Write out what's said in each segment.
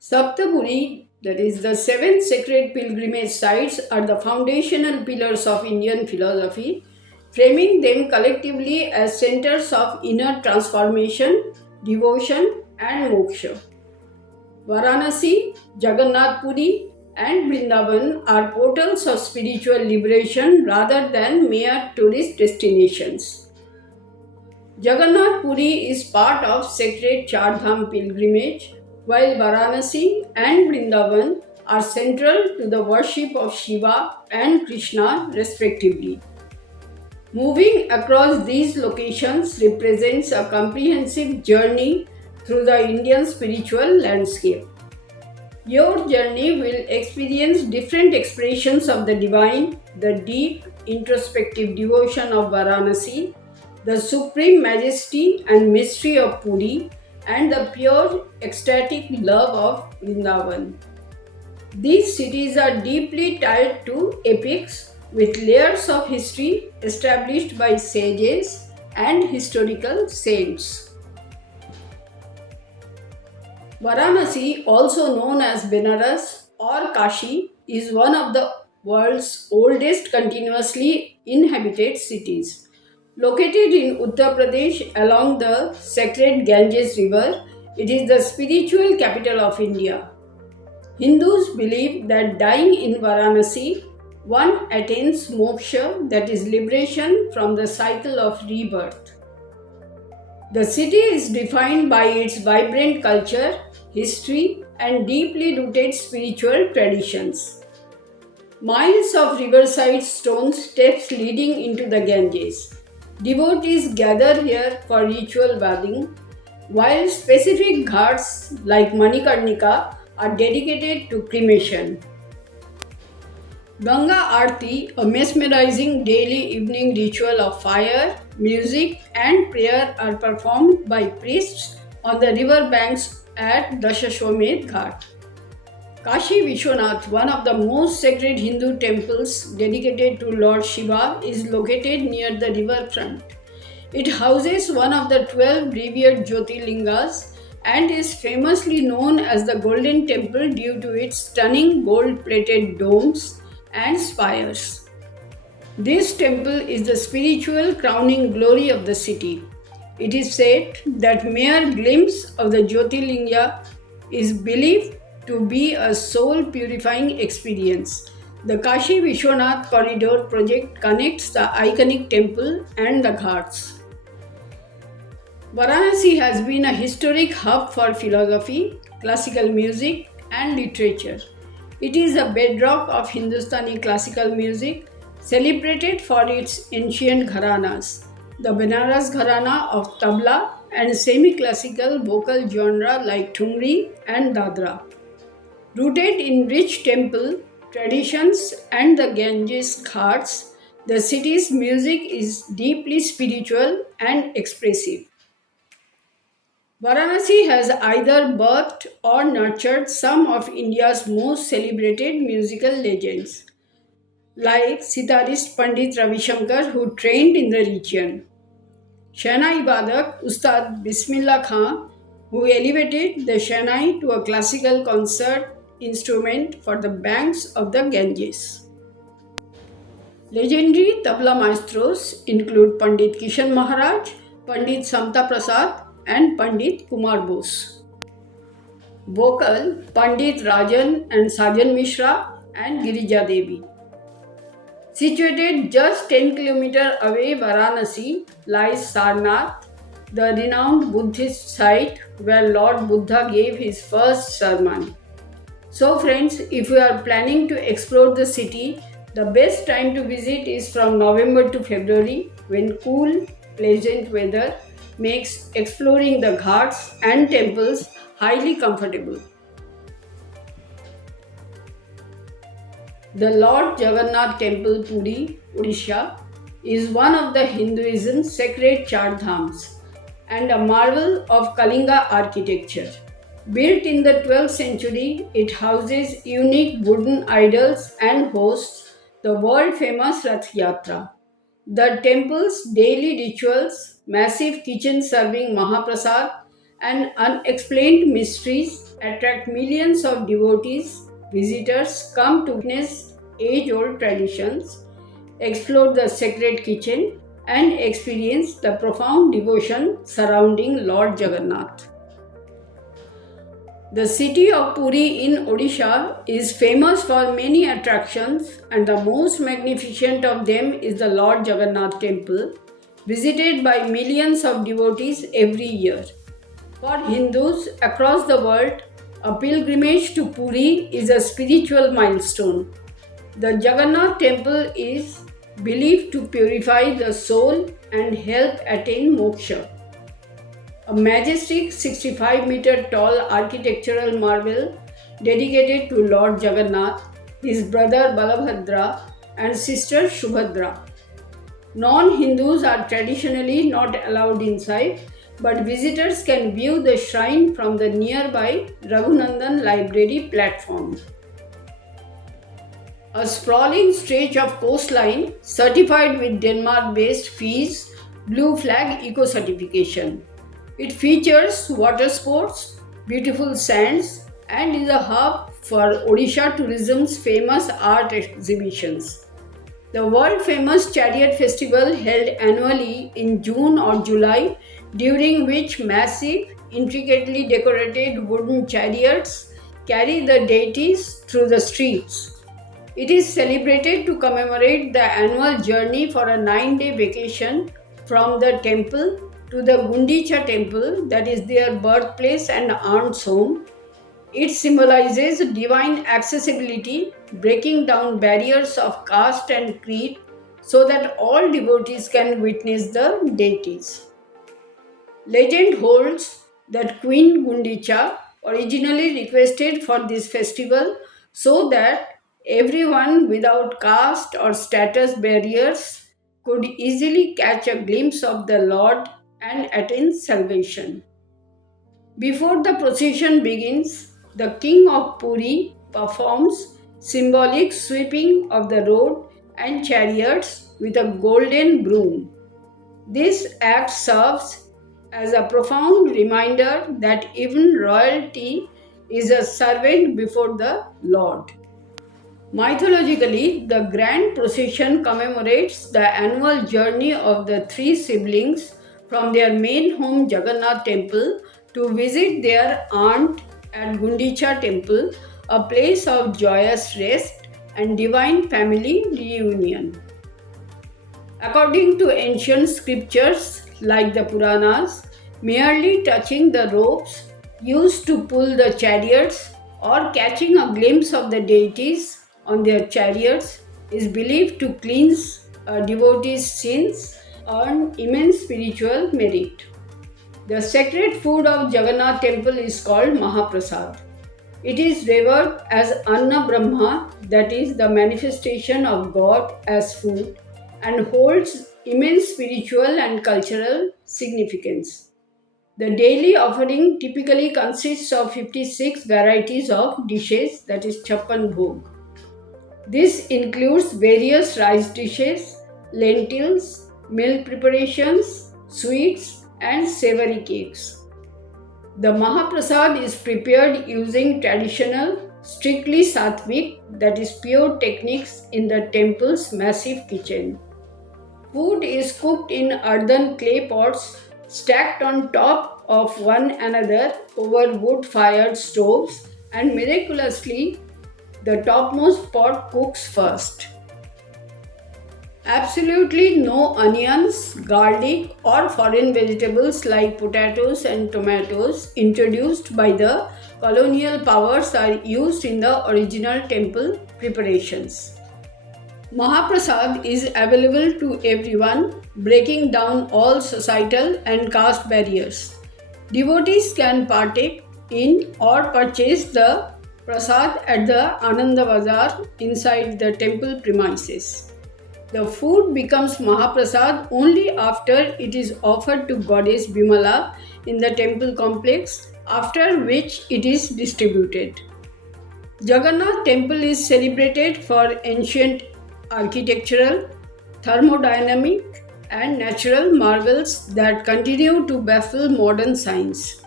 Saptapuri, that is the seven sacred pilgrimage sites, are the foundational pillars of Indian philosophy, framing them collectively as centers of inner transformation, devotion, and moksha. Varanasi, Jagannath Puri, and Vrindavan are portals of spiritual liberation rather than mere tourist destinations. Jagannath Puri is part of sacred Char Dham pilgrimage, while Varanasi and Vrindavan are central to the worship of Shiva and Krishna, respectively. Moving across these locations represents a comprehensive journey through the Indian spiritual landscape. Your journey will experience different expressions of the divine, the deep introspective devotion of Varanasi, the supreme majesty and mystery of Puri, and the pure ecstatic love of Vrindavan. These cities are deeply tied to epics with layers of history established by sages and historical saints. Varanasi, also known as Benares or Kashi, is one of the world's oldest continuously inhabited cities. Located in Uttar Pradesh along the sacred Ganges River, it is the spiritual capital of India. Hindus believe that dying in Varanasi, one attains moksha, that is liberation from the cycle of rebirth. The city is defined by its vibrant culture, history, and deeply rooted spiritual traditions. Miles of riverside stone steps leading into the Ganges. Devotees gather here for ritual bathing, while specific ghats like Manikarnika are dedicated to cremation. Ganga Aarti, a mesmerizing daily evening ritual of fire, music, and prayer, are performed by priests on the river banks at Dashashwamedh Ghat. Kashi Vishwanath, one of the most sacred Hindu temples dedicated to Lord Shiva, is located near the riverfront. It houses one of the 12 revered Jyotirlingas and is famously known as the Golden Temple due to its stunning gold plated domes and spires. This temple is the spiritual crowning glory of the city. It is said that mere glimpse of the Jyotirlinga is believed to be a soul purifying experience. The Kashi Vishwanath Corridor project connects the iconic temple and the ghats. Varanasi has been a historic hub for philosophy, classical music, and literature. It is a bedrock of Hindustani classical music, celebrated for its ancient gharanas, the Benares Gharana of tabla and semi-classical vocal genre like Thungri and Dadra. Rooted in rich temple traditions and the Ganges Ghats, the city's music is deeply spiritual and expressive. Varanasi has either birthed or nurtured some of India's most celebrated musical legends, like sitarist Pandit Ravi Shankar, who trained in the region, Shehnai Wadak Ustad Bismillah Khan, who elevated the Shehnai to a classical concert instrument for the banks of the Ganges. Legendary tabla maestros include Pandit Kishan Maharaj, Pandit Samta Prasad, and Pandit Kumar Bose. Vocal Pandit Rajan and Sajan Mishra and Girija Devi. Situated just 10 km away Varanasi lies Sarnath, the renowned Buddhist site where Lord Buddha gave his first sermon. So friends, if you are planning to explore the city, the best time to visit is from November to February, when cool, pleasant weather makes exploring the ghats and temples highly comfortable. The Lord Jagannath Temple, Puri, Odisha, is one of the Hinduism's sacred Char Dhams and a marvel of Kalinga architecture. Built in the 12th century, it houses unique wooden idols and hosts the world famous Rath Yatra. The temple's daily rituals, massive kitchen serving Mahaprasad, and unexplained mysteries attract millions of devotees. Visitors come to witness age-old traditions, explore the sacred kitchen, and experience the profound devotion surrounding Lord Jagannath. The city of Puri in Odisha is famous for many attractions, and the most magnificent of them is the Lord Jagannath temple, visited by millions of devotees every year. For Hindus across the world, a pilgrimage to Puri is a spiritual milestone. The Jagannath temple is believed to purify the soul and help attain moksha. A majestic 65-meter tall architectural marvel dedicated to Lord Jagannath, his brother Balabhadra, and sister Subhadra. Non-Hindus are traditionally not allowed inside, but visitors can view the shrine from the nearby Raghunandan Library platform. A sprawling stretch of coastline certified with Denmark-based FEES Blue Flag Eco Certification. It features water sports, beautiful sands, and is a hub for Odisha tourism's famous art exhibitions. The world-famous Chariot Festival held annually in June or July, during which massive, intricately decorated wooden chariots carry the deities through the streets. It is celebrated to commemorate the annual journey for a 9-day vacation from the temple to the Gundicha temple, that is their birthplace and aunt's home. It symbolizes divine accessibility, breaking down barriers of caste and creed so that all devotees can witness the deities. Legend holds that Queen Gundicha originally requested for this festival so that everyone without caste or status barriers could easily catch a glimpse of the Lord and attain salvation. Before the procession begins, the king of Puri performs symbolic sweeping of the road and chariots with a golden broom. This act serves as a profound reminder that even royalty is a servant before the Lord. Mythologically, the grand procession commemorates the annual journey of the three siblings from their main home Jagannath temple to visit their aunt at Gundicha temple, a place of joyous rest and divine family reunion. According to ancient scriptures like the Puranas, merely touching the ropes used to pull the chariots or catching a glimpse of the deities on their chariots is believed to cleanse a devotee's sins and immense spiritual merit. The sacred food of Jagannath temple is called Mahaprasad. It is revered as Anna Brahma, that is the manifestation of God as food, and holds immense spiritual and cultural significance. The daily offering typically consists of 56 varieties of dishes, that is Chappan Bhog. This includes various rice dishes, lentils, milk preparations, sweets, and savory cakes. The Mahaprasad is prepared using traditional, strictly sattvic, that is pure techniques in the temple's massive kitchen. Food is cooked in earthen clay pots stacked on top of one another over wood-fired stoves, and miraculously, the topmost pot cooks first. Absolutely no onions, garlic, or foreign vegetables like potatoes and tomatoes introduced by the colonial powers are used in the original temple preparations. Mahaprasad is available to everyone, breaking down all societal and caste barriers. Devotees can partake in or purchase the prasad at the Ananda Bazar inside the temple premises. The food becomes Mahaprasad only after it is offered to goddess Bimala in the temple complex, after which it is distributed. Jagannath temple is celebrated for ancient architectural, thermodynamic, and natural marvels that continue to baffle modern science.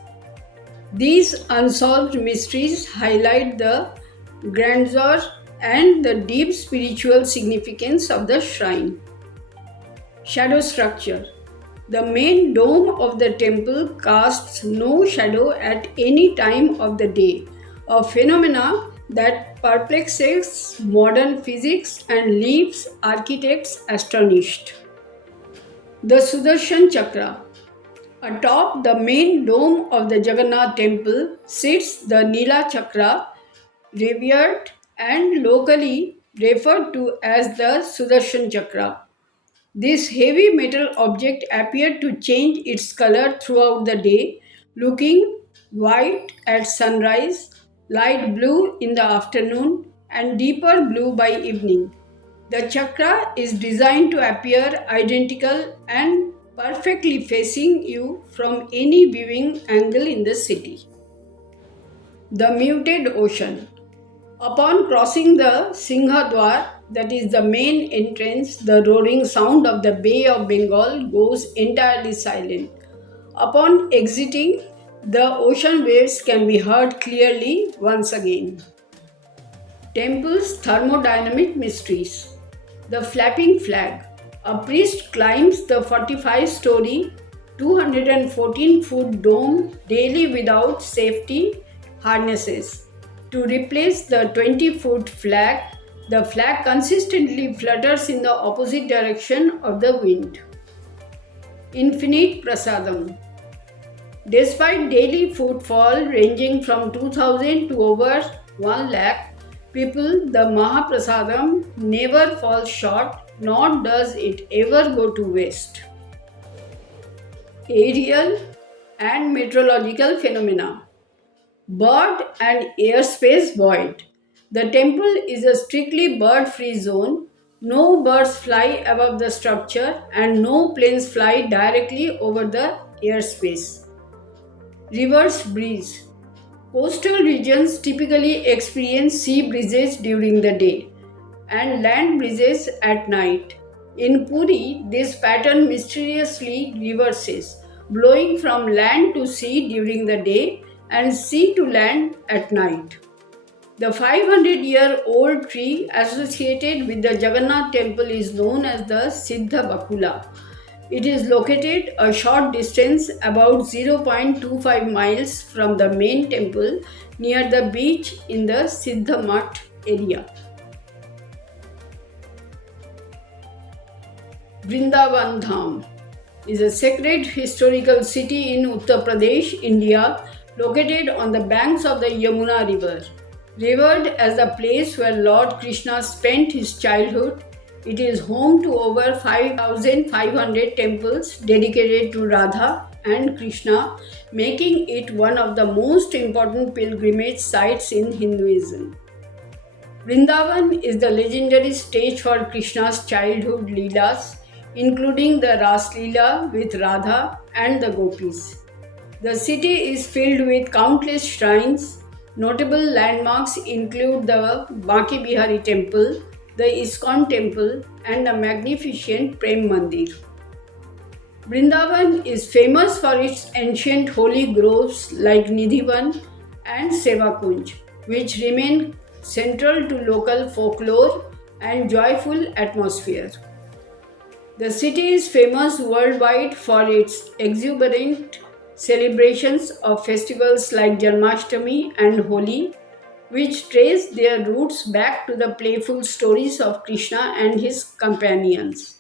These unsolved mysteries highlight the grandeur and the deep spiritual significance of the shrine. Shadow structure. The main dome of the temple casts no shadow at any time of the day, a phenomena that perplexes modern physics and leaves architects astonished. The Sudarshan Chakra. Atop the main dome of the Jagannath temple sits the Nila Chakra, revered and locally referred to as the Sudarshan Chakra. This heavy metal object appeared to change its color throughout the day, looking white at sunrise, light blue in the afternoon, and deeper blue by evening. The chakra is designed to appear identical and perfectly facing you from any viewing angle in the city. The muted ocean. Upon crossing the Singhadwar, that is the main entrance, the roaring sound of the Bay of Bengal goes entirely silent. Upon exiting, the ocean waves can be heard clearly once again. Temple's thermodynamic mysteries. The flapping flag. A priest climbs the 45-story, 214-foot dome daily without safety harnesses. To replace the 20-foot flag, the flag consistently flutters in the opposite direction of the wind. Infinite Prasadam. Despite daily footfall ranging from 2000 to over 1 lakh people, the Mahaprasadam never falls short, nor does it ever go to waste. Aerial and meteorological phenomena. Bird and airspace void. The temple is a strictly bird-free zone. No birds fly above the structure and no planes fly directly over the airspace. Reverse breeze. Coastal regions typically experience sea breezes during the day and land breezes at night. In Puri, this pattern mysteriously reverses, blowing from land to sea during the day and sea to land at night. The 500-year-old tree associated with the Jagannath temple is known as the Siddha Bakula. It is located a short distance, about 0.25 miles from the main temple, near the beach in the Siddha Math area. Vrindavan Dham is a sacred historical city in Uttar Pradesh, India, located on the banks of the Yamuna River. Revered as the place where Lord Krishna spent his childhood, it is home to over 5,500 temples dedicated to Radha and Krishna, making it one of the most important pilgrimage sites in Hinduism. Vrindavan is the legendary stage for Krishna's childhood Leelas, including the Ras Leela with Radha and the Gopis. The city is filled with countless shrines. Notable landmarks include the Baki Bihari temple, the ISKCON temple, and the magnificent Prem Mandir. Vrindavan is famous for its ancient holy groves like Nidhivan and Sevakunj, which remain central to local folklore and joyful atmosphere. The city is famous worldwide for its exuberant celebrations of festivals like Janmashtami and Holi, which trace their roots back to the playful stories of Krishna and his companions.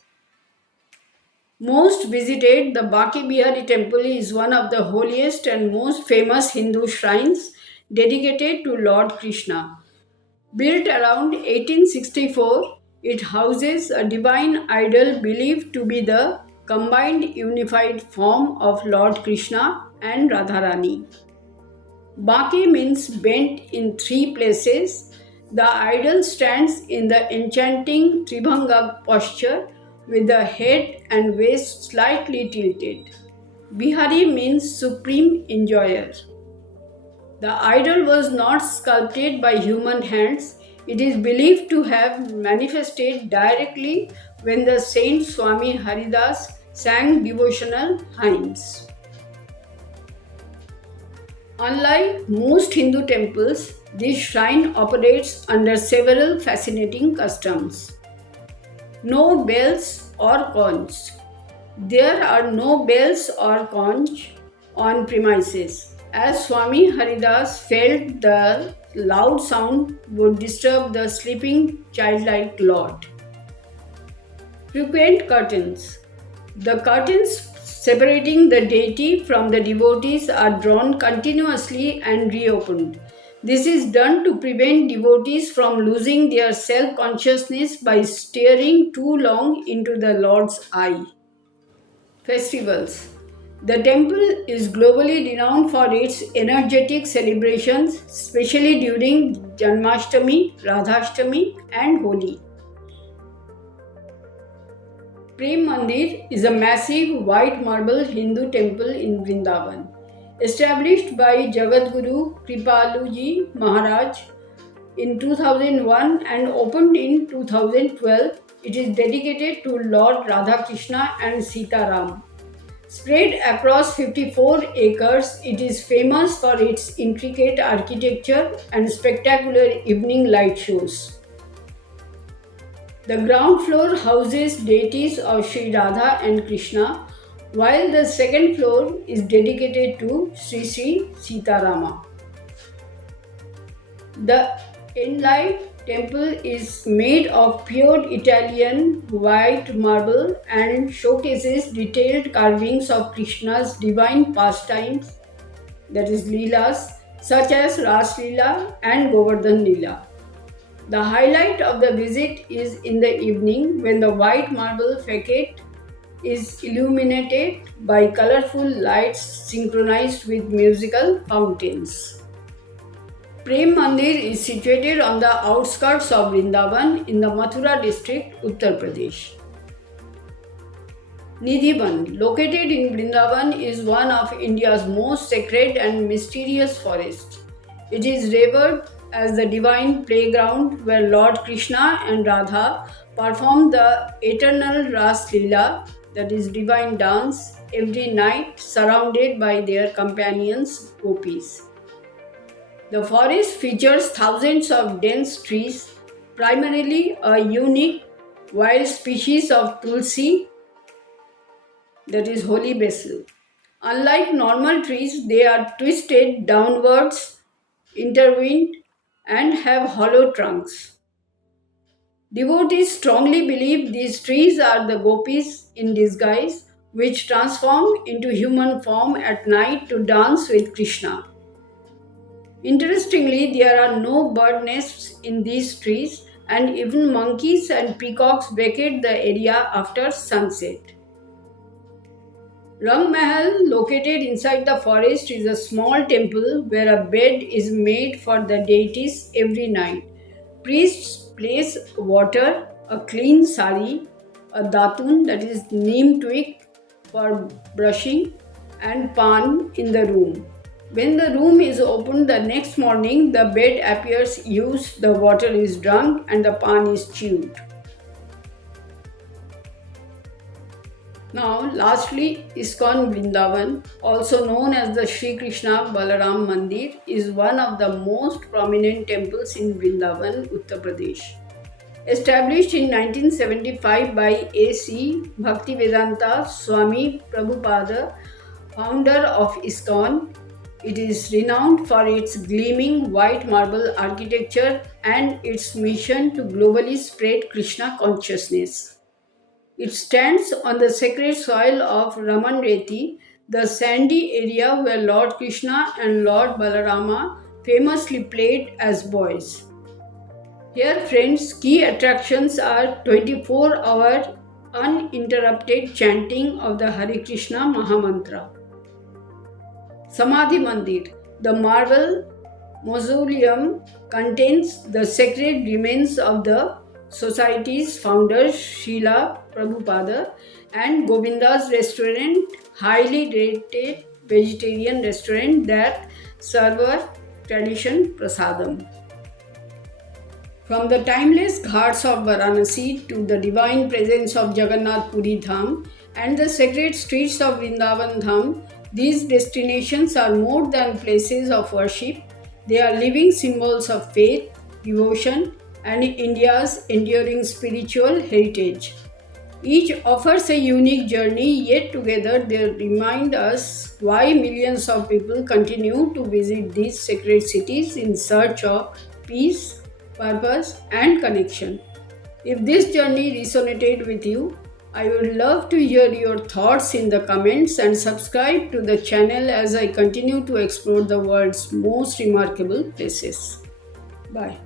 Most visited, the Baki Bihari temple is one of the holiest and most famous Hindu shrines dedicated to Lord Krishna. Built around 1864, it houses a divine idol believed to be the combined unified form of Lord Krishna and Radharani. Baki means bent in 3 places. The idol stands in the enchanting Tribhanga posture with the head and waist slightly tilted. Bihari means supreme enjoyer. The idol was not sculpted by human hands. It is believed to have manifested directly when the Saint Swami Haridas sang devotional hymns. Unlike most Hindu temples, this shrine operates under several fascinating customs. No bells or conch. There are no bells or conch on premises, as Swami Haridas felt the loud sound would disturb the sleeping childlike Lord. Frequent curtains. The curtains separating the deity from the devotees are drawn continuously and reopened. This is done to prevent devotees from losing their self consciousness by staring too long into the Lord's eye. Festivals. The temple is globally renowned for its energetic celebrations, especially during Janmashtami, Radhashtami, and Holi. Prem Mandir is a massive white marble Hindu temple in Vrindavan. Established by Jagadguru Kripaluji Maharaj in 2001 and opened in 2012, it is dedicated to Lord Radha Krishna and Sita Ram. Spread across 54 acres, it is famous for its intricate architecture and spectacular evening light shows. The ground floor houses deities of Sri Radha and Krishna, while the second floor is dedicated to Sri Sri Sita Rama. The Enlight temple is made of pure Italian white marble and showcases detailed carvings of Krishna's divine pastimes, that is Leelas, such as Ras Leela and Govardhan Leela. The highlight of the visit is in the evening when the white marble facade is illuminated by colorful lights synchronized with musical fountains. Prem Mandir is situated on the outskirts of Vrindavan in the Mathura district, Uttar Pradesh. Nidhivan, located in Vrindavan, is one of India's most sacred and mysterious forests. It is revered as the divine playground where Lord Krishna and Radha perform the eternal Ras Leela, that is divine dance, every night surrounded by their companions gopis. The forest features thousands of dense trees, primarily a unique wild species of tulsi, that is holy basil. Unlike normal trees, they are twisted downwards, intertwined, and have hollow trunks. Devotees strongly believe these trees are the gopis in disguise, which transform into human form at night to dance with Krishna. Interestingly, there are no bird nests in these trees, and even monkeys and peacocks vacate the area after sunset. Rang Mahal, located inside the forest, is a small temple where a bed is made for the deities every night. Priests place water, a clean sari, a datun, that is neem twig for brushing, and pan in the room. When the room is opened the next morning, the bed appears used, the water is drunk, and the pan is chewed. Now, lastly, ISKCON Vrindavan, also known as the Sri Krishna Balaram Mandir, is one of the most prominent temples in Vrindavan, Uttar Pradesh. Established in 1975 by A.C. Bhaktivedanta Swami Prabhupada, founder of ISKCON, it is renowned for its gleaming white marble architecture and its mission to globally spread Krishna consciousness. It stands on the sacred soil of Raman Reti, the sandy area where Lord Krishna and Lord Balarama famously played as boys. Here, friends, key attractions are 24-hour uninterrupted chanting of the Hare Krishna Mahamantra. Samadhi Mandir, the marble mausoleum, contains the sacred remains of the Society's founder Srila Prabhupada and Govinda's restaurant, highly rated vegetarian restaurant that serves tradition prasadam. From the timeless ghats of Varanasi to the divine presence of Jagannath Puri Dham and the sacred streets of Vrindavan Dham, These destinations are more than places of worship, they are living symbols of faith, devotion, and India's enduring spiritual heritage. Each offers a unique journey, yet together they remind us why millions of people continue to visit these sacred cities in search of peace, purpose, and connection. If this journey resonated with you, I would love to hear your thoughts in the comments and subscribe to the channel as I continue to explore the world's most remarkable places. Bye.